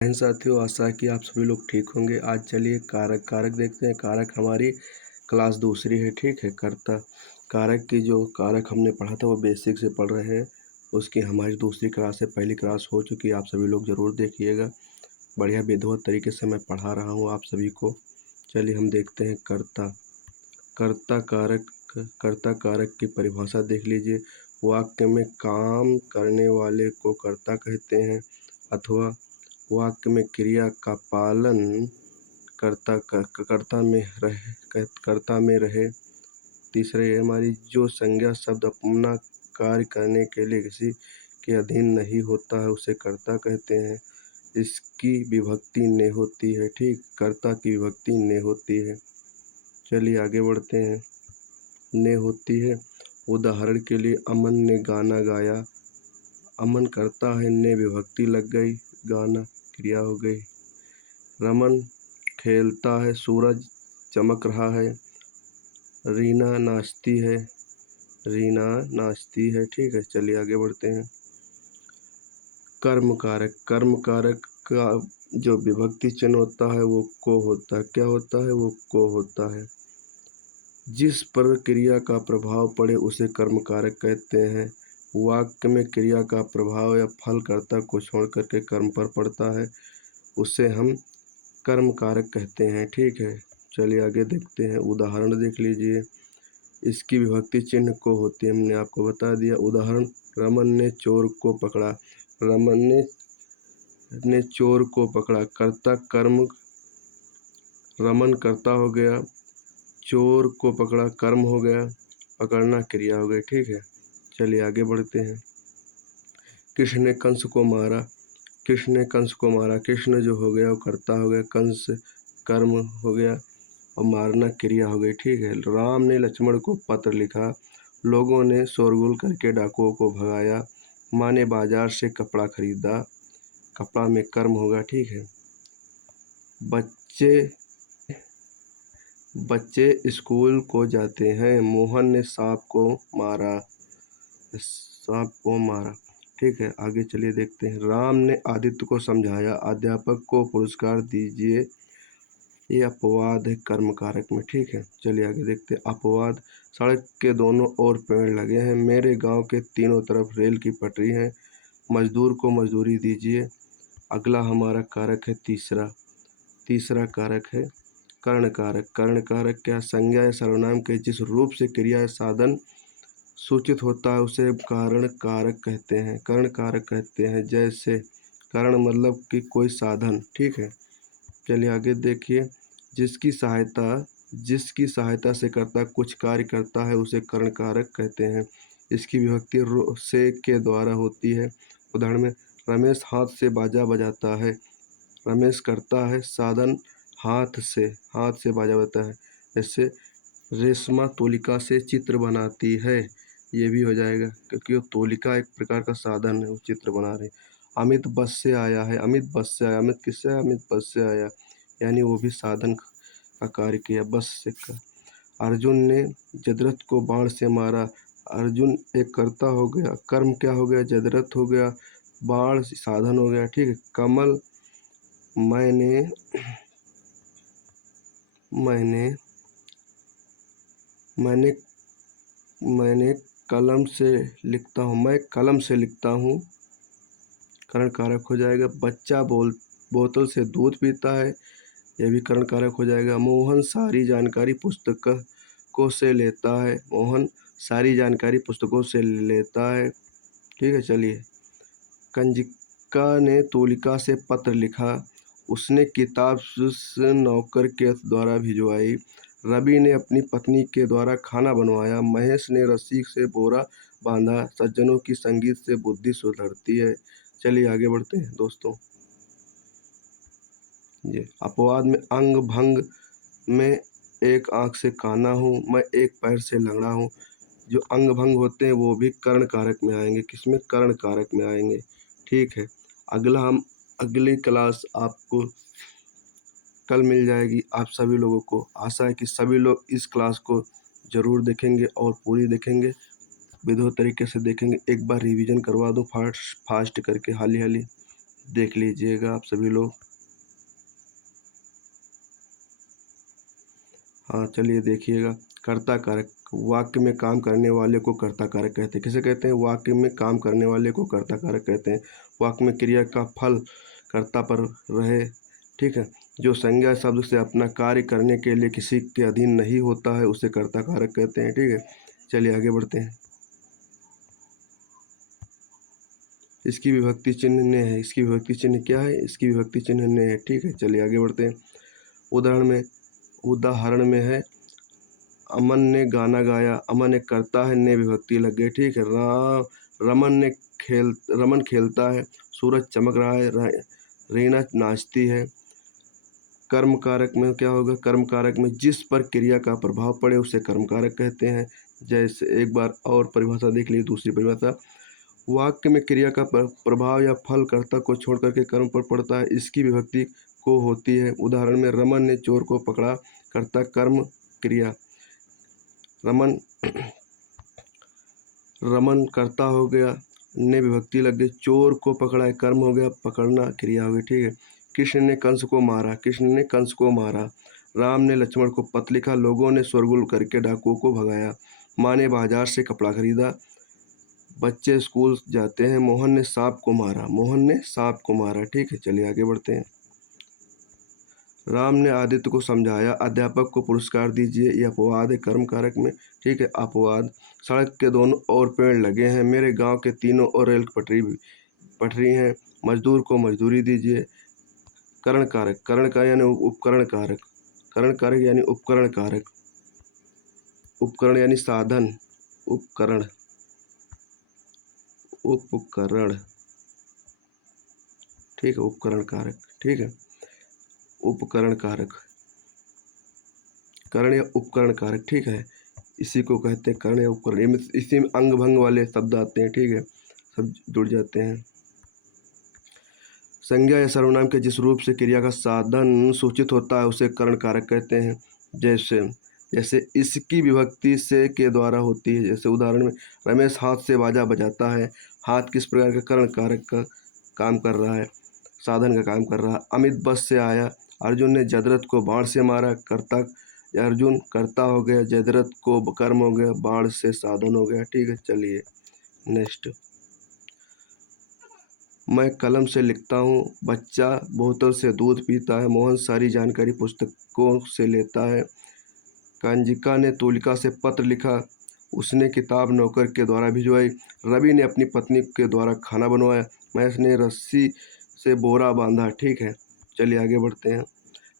साथियों, आशा है कि आप सभी लोग ठीक होंगे। आज चलिए कारक देखते हैं। कारक हमारी क्लास दूसरी है, ठीक है। कर्ता कारक की जो कारक हमने पढ़ा था वो बेसिक से पढ़ रहे हैं। उसकी हमारी दूसरी क्लास है, पहली क्लास हो चुकी है। आप सभी लोग ज़रूर देखिएगा। बढ़िया विधिवत तरीके से मैं पढ़ा रहा हूँ आप सभी को। चलिए हम देखते हैं कर्ता। कर्ता कारक की परिभाषा देख लीजिए। वाक्य में काम करने वाले को कर्ता कहते हैं, अथवा वाक्य में क्रिया का पालन कर्ता में रहे। तीसरे ये हमारी जो संज्ञा शब्द अपना कार्य करने के लिए किसी के अधीन नहीं होता है उसे कर्ता कहते हैं। इसकी विभक्ति ने होती है, ठीक। कर्ता की विभक्ति ने होती है। चलिए आगे बढ़ते हैं। ने होती है। उदाहरण के लिए अमन ने गाना गाया। अमन करता है, ने विभक्ति लग गई, गाना क्रिया हो गई। रमन खेलता है, सूरज चमक रहा है। रीना नाचती है, ठीक है। चलिए आगे बढ़ते हैं। कर्म कारक का जो विभक्ति चिन्ह होता है वो को होता है। क्या होता है? वो को होता है। जिस पर क्रिया का प्रभाव पड़े उसे कर्म कारक कहते हैं। वाक्य में क्रिया का प्रभाव या फल कर्ता को छोड़ करके कर्म पर पड़ता है उसे हम कर्म कारक कहते हैं, ठीक है। चलिए आगे देखते हैं। उदाहरण देख लीजिए। इसकी विभक्ति चिन्ह को होती है, हमने आपको बता दिया। उदाहरण, रमन ने चोर को पकड़ा। रमन ने चोर को पकड़ा। कर्ता कर्म, रमन कर्ता हो गया, चोर को पकड़ा कर्म हो गया, पकड़ना क्रिया हो गई, ठीक है। चलिए आगे बढ़ते हैं। कृष्ण ने कंस को मारा। कृष्ण जो हो गया वो कर्ता हो गया, कंस कर्म हो गया और मारना क्रिया हो गई, ठीक है। राम ने लक्ष्मण को पत्र लिखा। लोगों ने शोरगुल करके डाकुओं को भगाया। माँ ने बाजार से कपड़ा खरीदा। कपड़ा में कर्म होगा, ठीक है। बच्चे स्कूल को जाते हैं। मोहन ने सांप को मारा, ठीक है। आगे चलिए देखते हैं। राम ने आदित्य को समझाया। अध्यापक को पुरस्कार दीजिए। ये अपवाद है कर्म कारक में, ठीक है। चलिए आगे देखते हैं। अपवाद, सड़क के दोनों ओर पेड़ लगे हैं। मेरे गांव के तीनों तरफ रेल की पटरी है। मजदूर को मजदूरी दीजिए। अगला हमारा कारक है तीसरा कारक है कर्ण कारक क्या? संज्ञा या सर्वनाम के जिस रूप से क्रिया या साधन सूचित होता है उसे कारण कारक कहते हैं। जैसे कारण मतलब कि कोई साधन, ठीक है। चलिए आगे देखिए। जिसकी सहायता से कर्ता कुछ कार्य करता है उसे कर्ण कारक कहते हैं। इसकी विभक्ति से के द्वारा होती है। उदाहरण में, रमेश हाथ से बाजा बजाता है। रमेश करता है, साधन हाथ से बाजा बजाता है। जैसे रेशमा तोलिका से चित्र बनाती है, ये भी हो जाएगा क्योंकि वो तोलिका एक प्रकार का साधन है, वो चित्र बना रहे। अमित बस से आया। अमित किससे आया? अमित बस से आया, यानी वो भी साधन का कार्य किया, बस से का। अर्जुन ने जदरथ को बाण से मारा। अर्जुन एक कर्ता हो गया, कर्म क्या हो गया? जदरथ हो गया, बाण साधन हो गया, ठीक है। कमल, मैंने कलम से लिखता हूँ। मैं कलम से लिखता हूँ, कर्ण कारक हो जाएगा। बच्चा बोतल से दूध पीता है, यह भी कर्ण कारक हो जाएगा। मोहन सारी जानकारी पुस्तकों से लेता है, ठीक है। चलिए, कंजिका ने तोलिका से पत्र लिखा। उसने किताब नौकर के द्वारा भिजवाई। रवि ने अपनी पत्नी के द्वारा खाना बनवाया। महेश ने रस्सी से बोरा बांधा। सज्जनों की संगीत से बुद्धि सुधरती है। चलिए आगे बढ़ते हैं दोस्तों। ये अपवाद में अंग भंग में एक आंख से काना हूँ, मैं एक पैर से लंगड़ा हूँ। जो अंग भंग होते हैं वो भी कर्ण कारक में आएंगे। किसमें? कर्ण कारक में आएंगे, ठीक है। अगली क्लास आपको कल मिल जाएगी। आप सभी लोगों को आशा है कि सभी लोग इस क्लास को ज़रूर देखेंगे और पूरी देखेंगे, विधिवत तरीके से देखेंगे। एक बार रिवीजन करवा दूँ फास्ट करके, हाली देख लीजिएगा आप सभी लोग। हाँ चलिए देखिएगा, कर्ता कारक, वाक्य में काम करने वाले को कर्ता कारक कहते हैं। किसे कहते हैं? वाक्य में काम करने वाले को कर्ता कारक कहते हैं। वाक्य में क्रिया का फल कर्ता पर रहे, ठीक है। जो संज्ञा शब्द से अपना कार्य करने के लिए किसी के अधीन नहीं होता है उसे कर्ता कारक कहते हैं, ठीक है। चलिए आगे बढ़ते हैं। इसकी विभक्ति चिन्ह ने है। इसकी विभक्ति चिन्ह क्या है? इसकी विभक्ति चिन्ह ने है, ठीक है। चलिए आगे बढ़ते हैं। उदाहरण में है अमन ने गाना गाया। अमन एक कर्ता है, ने विभक्ति लग गई, ठीक है। रमन खेलता है। सूरज चमक रहा है। रीना नाचती है। कर्म कारक में क्या होगा? कर्म कारक में जिस पर क्रिया का प्रभाव पड़े उसे कर्म कारक कहते हैं। जैसे एक बार और परिभाषा देख लीजिए, दूसरी परिभाषा। वाक्य में क्रिया का प्रभाव या फल कर्ता को छोड़ करके कर्म पर पड़ता है, इसकी विभक्ति को होती है। उदाहरण में रमन ने चोर को पकड़ा। कर्ता कर्म क्रिया, रमन रमन कर्ता हो गया, ने विभक्ति लग गई। चोर को पकड़ा है, कर्म हो गया, पकड़ना क्रिया हो गई, ठीक है। कृष्ण ने कंस को मारा। कृष्ण ने कंस को मारा। राम ने लक्ष्मण को पत्र लिखा। लोगों ने शोरगुल करके डाकुओं को भगाया। माँ ने बाजार से कपड़ा खरीदा। बच्चे स्कूल जाते हैं। मोहन ने सांप को मारा। मोहन ने सांप को मारा, ठीक है। चलिए आगे बढ़ते हैं। राम ने आदित्य को समझाया। अध्यापक को पुरस्कार दीजिए। यह अपवाद है कर्म कारक में, ठीक है। अपवाद। सड़क के दोनों ओर पेड़ लगे हैं। मेरे गांव के तीनों ओर रेल पटरी हैं। मजदूर को मजदूरी दीजिए। करण कारक, करण का यानी उपकरण कारक, करण कारक यानी उपकरण कारक। उपकरण यानी साधन, उपकरण, उपकरण, ठीक है। उपकरण कारक, ठीक है। उपकरण कारक, करण या उपकरण कारक, ठीक है। इसी को कहते हैं करण या उपकरण। इसी में अंग भंग वाले शब्द आते हैं, ठीक है, सब जुड़ जाते हैं। संज्ञा या सर्वनाम के जिस रूप से क्रिया का साधन सूचित होता है उसे करण कारक कहते हैं। जैसे जैसे इसकी विभक्ति से के द्वारा होती है। जैसे उदाहरण में रमेश हाथ से बाजा बजाता है। हाथ किस प्रकार का करण कारक का काम कर रहा है, साधन का काम कर रहा है। अमित बस से आया। अर्जुन ने जयद्रथ को बाण से मारा। कर्ता, अर्जुन कर्ता हो गया, जयद्रथ को कर्म हो गया, बाण से साधन हो गया, ठीक है। चलिए नेक्स्ट। मैं कलम से लिखता हूँ। बच्चा बोतल से दूध पीता है। मोहन सारी जानकारी पुस्तकों से लेता है। कांजिका ने तूलिका से पत्र लिखा। उसने किताब नौकर के द्वारा भिजवाई। रवि ने अपनी पत्नी के द्वारा खाना बनवाया। महेश ने रस्सी से बोरा बांधा, ठीक है। चलिए आगे बढ़ते हैं।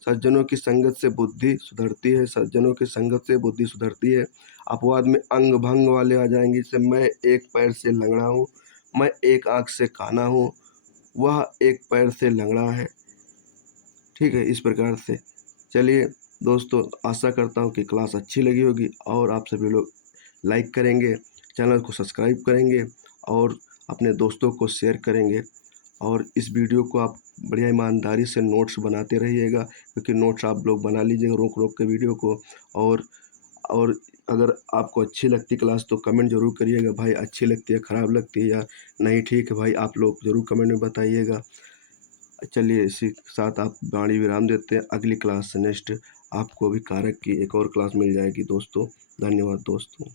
सज्जनों की संगत से बुद्धि सुधरती है। सज्जनों की संगत से बुद्धि सुधरती है। अपवाद में अंग भंग वाले आ जाएंगे। जैसे मैं एक पैर से लंगड़ा हूँ। मैं एक आंख से काना हूँ। वह एक पैर से लंगड़ा है, ठीक है। इस प्रकार से। चलिए दोस्तों, आशा करता हूँ कि क्लास अच्छी लगी होगी और आप सभी लोग लाइक करेंगे, चैनल को सब्सक्राइब करेंगे और अपने दोस्तों को शेयर करेंगे। और इस वीडियो को आप बढ़िया ईमानदारी से नोट्स बनाते रहिएगा, क्योंकि नोट्स आप लोग बना लीजिएगा रोक रोक के वीडियो को। और अगर आपको अच्छी लगती क्लास तो कमेंट जरूर करिएगा, भाई अच्छी लगती है, ख़राब लगती है या नहीं, ठीक है भाई, आप लोग ज़रूर कमेंट में बताइएगा। चलिए इसी के साथ आप गाड़ी विराम देते हैं। अगली क्लास से नेक्स्ट आपको भी कारक की एक और क्लास मिल जाएगी दोस्तों। धन्यवाद दोस्तों।